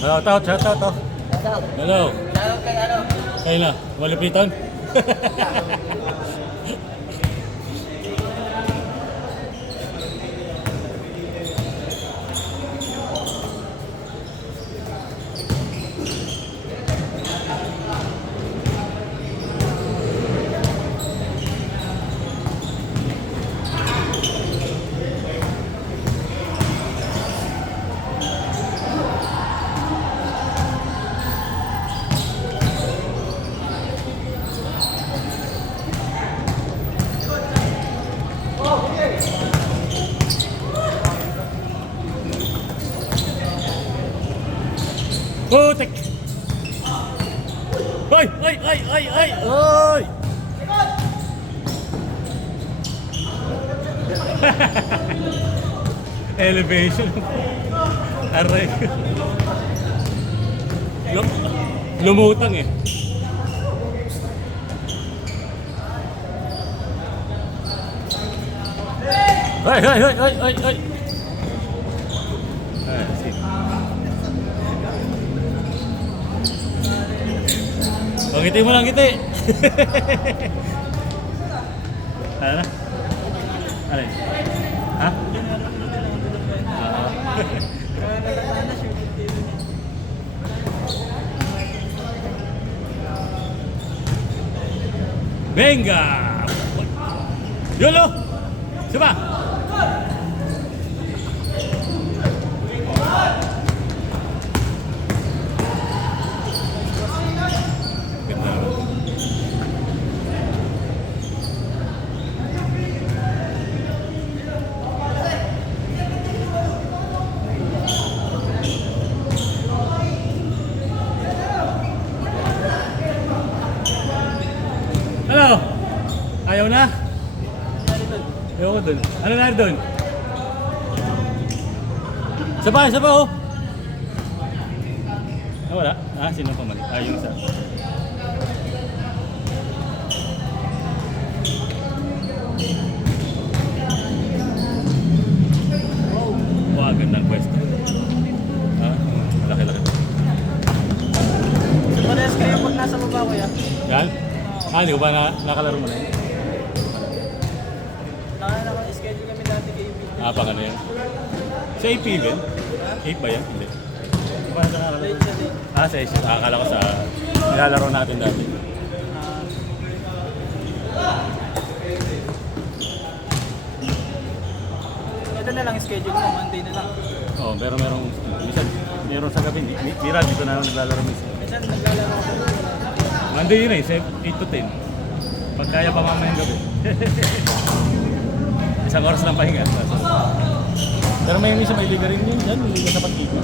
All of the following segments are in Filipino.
Shout out, shout out, oh. Hello. Shoutout kay ano? Kayo na, malupitan. Putik! Ay! Ay! Ay! Ay! Ay! Ay! Elevation. Aray. Lumutang eh. Ay! Ay! Ay! Ay! Ay! Ay! Sige. Ngiti mo lang, ngiti. Ano na? Ano yun? Ha? Venga! Yolo! Siapa? Hello? Ayaw na? Ayaw ko dun. Ano na dun? Isa pa oh. Ah, wala? Ah, sino pa mali? Ah, yung isa. Wow, gandang pwesto. Ah, laki-laki. So, parehas kayo pag nasa baba ko yan. Yan? Ah, di ko ba nakalaro mo na yun? Naka-schedule kami dati kay UP. Ah, pang ano yan? Sa AP event? 8 ba yan? Hindi. Di ba nakalaro? Late siya din. Ah, sa Asia. Akala ko sa nilalaro natin dati. Ito na lang schedule mo, Monday na lang. Oo, pero meron sa gabi. Mira, dito na ako naglalaro minsan. Minsan naglalaro ako. Monday yun eh, 8 to 10. Pag kaya pa mamayang gabi. Isang oras lang pahinga. Pero may isa may liga rin yun dyan, liga sa Pagkiko.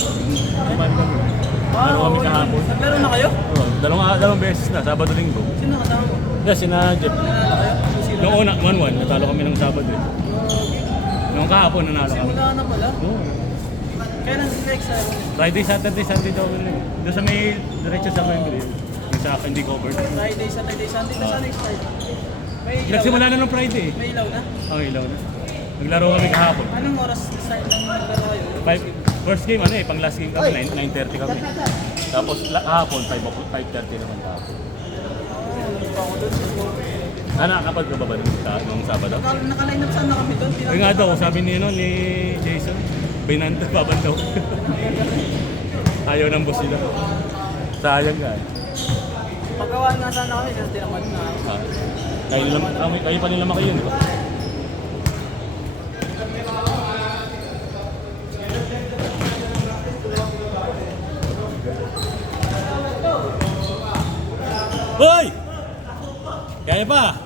Laro kami kahapon. Naglaro na kayo? Oo, dalawang beses na, Sabado Linggo. Sino kasama mo? Yes, sina Jeff. Nanalo kayo? Sino? Noong una, 1-1, natalo kami ng Sabado eh. Noong kahapon, nanalo kami. Simula na pala. Oo. Kailan si Rex? Friday, Saturday, Sunday daw kami. Doon sa may diretso sa memory. Yung sa akin, hindi covered. Friday, Saturday, Sunday. Nasa next time. May ilaw Nagsimula na? na nung Friday. May ilaw na? Ang ilaw na. Naglaro kami kahapon. Anong oras start ng naglaro kayo? First game, ano eh, pang last game kami, 9:30 kami. Tapos kahapon, 5:30 naman kahapon. Pa ako doon. Ah, nakakapag ka ba ba nung Sabado? Naka-line up saan na kami doon? Yung nga daw, sabi ni Jason, Binanta, baban daw. Ayaw ng boss nila. Sayang ka. Pagkawaan nga sana kami kasi tinamad na. Ah, kayo pa nila makayo, di ba? Hoy! Kaya pa?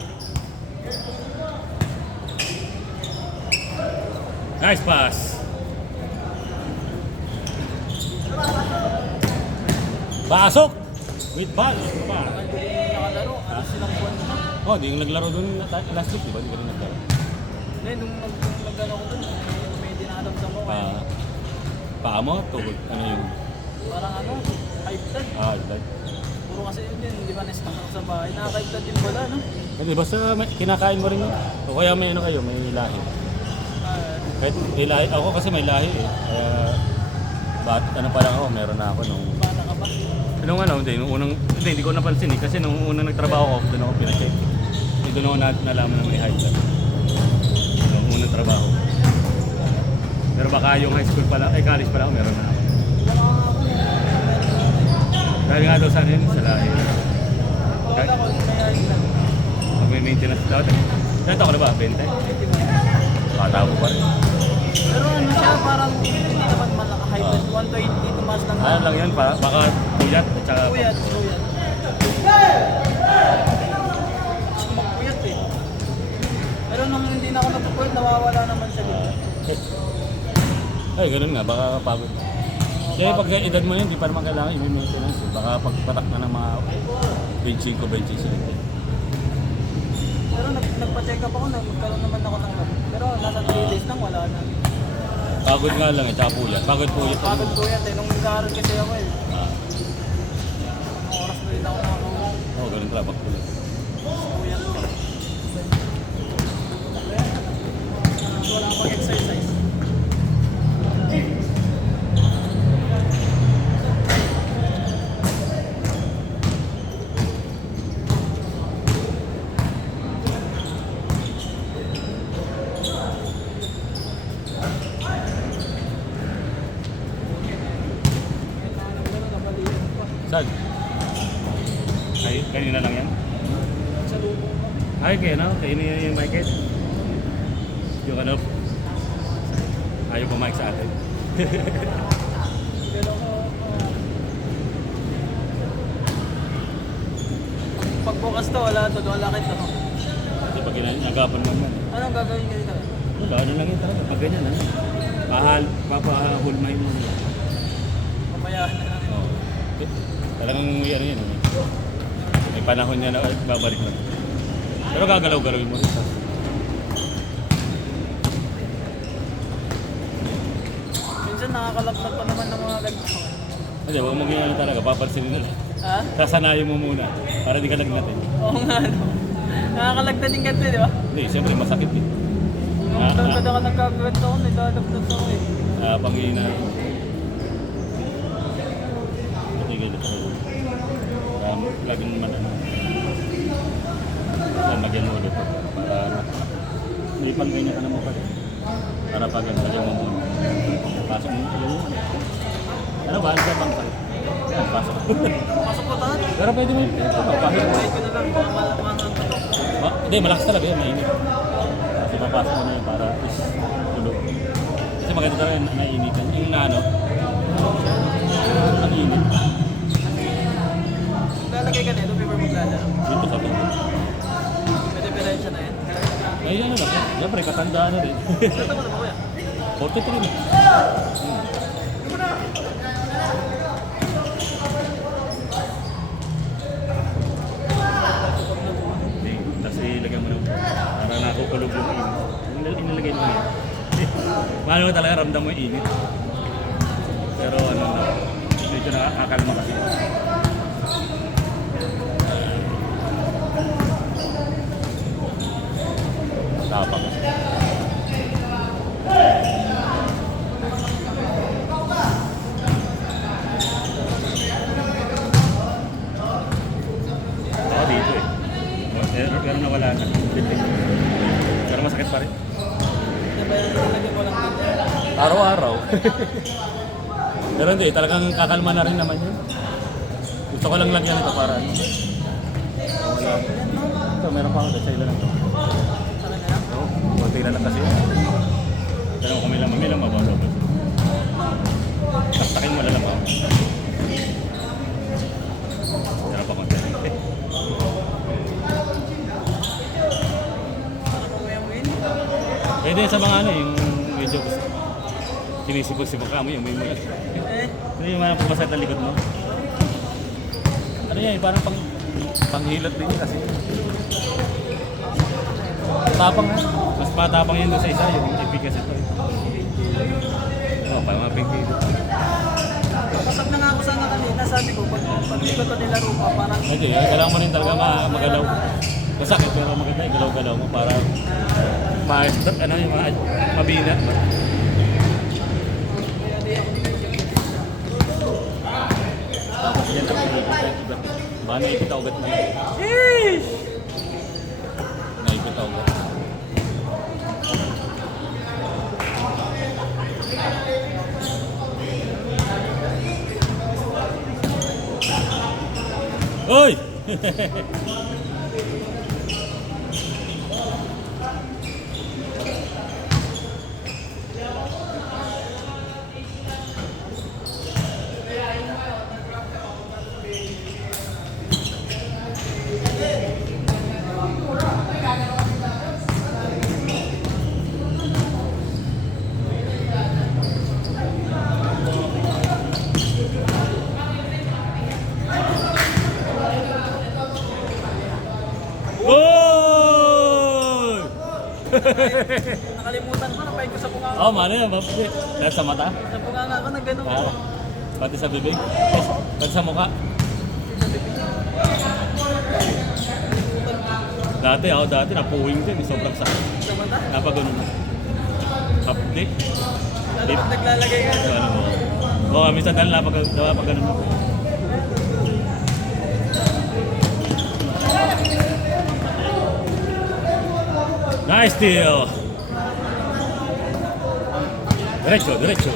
Nice pass. Pasok! With ball. Ito pa. Nakalaro, alas silang buwan na. Oh, di yung naglaro dun last week, di ba? Di ka rin naglaro. Hindi, nung nag-ano ko doon, may dinaramdam ko. Paa mo, tugod. Ano yung... Parang ano, high blood. Ah, that. Puro kasi yun din, di ba na-stuck ako sa bahay. Nakaka-high blood din pala, no? Hindi, basta kinakain mo rin yun. O kaya may ano kayo, may lahi. Kahit may lahi, ako kasi may lahi eh. Kaya Ano pa lang ako, meron na ako nung... Bata ka ba? Nung ano, hindi ko napansin eh. Kasi nung unang nagtrabaho ko, doon ako pinacheck. Doon ako nalaman na may high blood. Nung unang trabaho. Pero baka yung high school pala, college pala ako, meron na ako. Dahil nga daw sa ano yun, sa lahi. Wala ko, may ayos lang. Pag may maintenance daw. Ganito ako na ba? 20? Bata ko pa rin. Pero ano siya, parang hindi naman malaka-high blood. 120, tumaas lang. Ano lang yun, baka puyat at saka... Puyat. Gusto magpuyat eh. Pero nung hindi na ako nagpupuyat, nawawala naman siya dito. Ay, ganun nga, baka kapagod. Kaya pag edad mo yun, di pa naman kailangan i-maintenance. Baka pagpatak na ng mga 25, 26. Pero nagpa-check up ako, nagkaroon naman ako ng gamot. Pero nasa 3 days lang, wala na. Pagod nga lang eh, tsaka puyat. Pagod. Pagod puyat eh, nung nag-aaral kasi ako eh. Ah, Ang oras na rin ako nakakuha. oo, ganun pala, pagpuyat. Puyat ka. Wala akong exercise. Saan? Ay, kanina lang yan? Sa lubo. Ay, kaya no? Kaya yung market. Yung ano? Ayaw pumayag sa atin. Pero pagbukas to, wala to, wala kita to. Kasi pag ginagapan mo naman. Anong gagawin ko dito? Wala, ano lang yun talaga. Pag ganyan, ano? Papahulmahin mo. Mamaya na lang. Oo. Talagang may ano yan. May panahon niya na babalik na. Pero gagalaw-galawin mo rin. Minsan nakakalapnat pa naman ng mga ganito. Hindi, huwag mo ganyan talaga. Papansinin na lang. Ha? Sasanayin mo muna. Para di ka lagnatin. Oo nga no. Nakakalagnat din ganito, di ba? Hindi, siyempre masakit eh. Nung tagkad ako nagkagawin ako, naglalapnat ako eh. Pangina. Patigil ito. Laging naman ano. Lagyan mo ulit. Para hindi pang ganyan ka naman pala. Para pag lagyan mo muna. Pasok mo. Ano ba? Ano ba bang pala? Pasok. Pasok ko tahan. Pero pwede mo yun. Pahit. Kahit ko na lang, mga Hindi, malakas talaga yun. Mainit. Kasi papasok mo na yun para tulog. Kasi maganda talaga nainitan. Yung na ano, ang init. lalagay ka nito, paper maglalaro. Dito sa pinto. May diferensya na yan. Ay, ano lang. Siyempre, katandaan na rin. Ito ko na ba kuya? 43 na. Hindi, tapos ilagyan mo na. Para nakukulog yung init. Inilagay mo yun. Paano mo talaga ramdam mo yung init. Pero ano na, medyo nakakalma kasi. Tapang. Ako dito eh. Pero nawala na. Pero masakit pa rin. Nilagay ko lang dito. Araw-araw. Pero hindi, talagang kakalma na rin naman yun. Gusto ko lang lagyan ito para ano. Wala. Ito, meron pa ako. Sa ila lang ito. Sana na lang. Oo, konti na lang kasi. Pero kung may lang mababaw. Taktakin mo na lang ako. Meron pa konti. Ano mo yung win? Pwede sa mga ano, yung medyo sinisipag-sipag ka mo, yung may mga. Eh, Ano yung mga pumasat na likod mo? Ano yan, parang panghilat din yun kasi. Tapang nga. Mas patapang yun doon sa isa, yung efficacy ito. Oo, parang mga pigpito. pasok na nga ako sana kanina. Sabi ko, pag hindi ko ito nilaro pa, parang Hindi, kailangan mo rin talaga magalaw. Masakit pero maganda, igalaw-galaw mo para maayos, ano yung mabinat. kaya di ako nilagyan. naipit ako ugat mo. Sheesh! Naipit ako ugat. Hoy! Goal! Nakalimutan ko, napahin ko sa bunganga. Oh, mano yan, mapili. Dahil sa mata? Sa bunganga ko, nag-ganun ko. Ah, pati sa bibig? Pati sa mukha? Dati napuwing din. Sobrang sakit. Sa mata? Napagano na. Kapdi. Lalo pag naglalagay ka. Ano mo? Oo, minsan dahil napagano na. Nice steal! Derecho, derecho.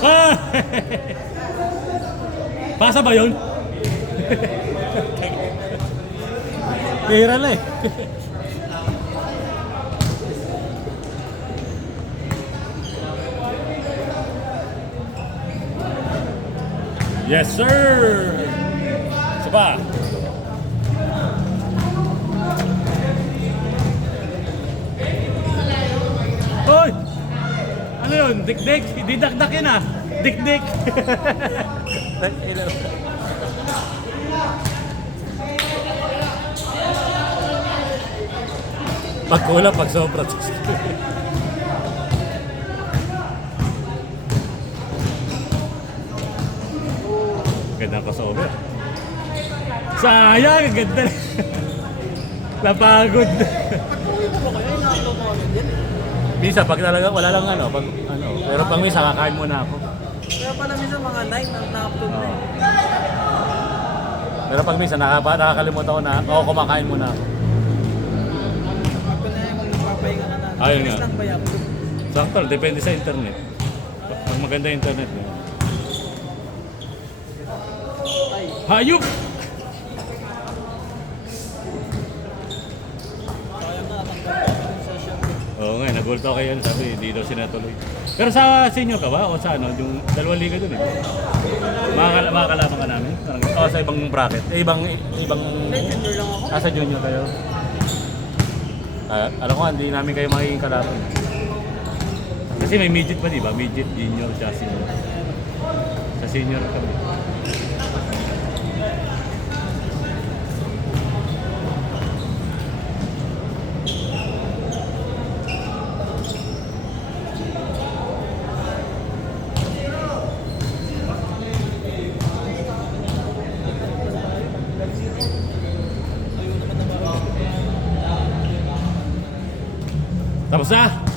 Ah! Pasa ba yun? Pera na eh. Yes, sir! Isa pa. Hoy! Ano yun? Dik-dik? Didakdakin ah. Dik-dik. Pag kulang, pag sobra. Ganda pa sobra. Sayang, ganda. Napagod. Pag-uwi mo ba kayo? Inaakto mo agad yan. Minsan, pag talaga wala lang ano, pag ano, pero pag minsan kakain muna ako. Kaya pala minsan mga 9 ang na-upload na eh. Pero pag minsan nakakalimutan ko na, oo, kumakain muna ako. Pag ko na yung magpapahinga ka na. Ayun Bilis nga. lang ba i-upload? Sakto, depende sa internet. Pag maganda yung internet mo. Ay, Hayop! sayang na. Tanggal ko din sa shop. Oo nga, nagulto kayo yun. Sabi, hindi daw sinatuloy. Pero sa senior ka ba? O sa ano? Yung dalawang liga dun eh. Makakalaman ka namin? O sa ibang bracket? Eh, ibang... Hindi, junior lang ako. Sa junior kayo? Alam ko, hindi namin kayo magiging kalaban. Kasi may midget pa, di ba? Midget, junior, tsaka senior. Sa senior kami. Tapos na?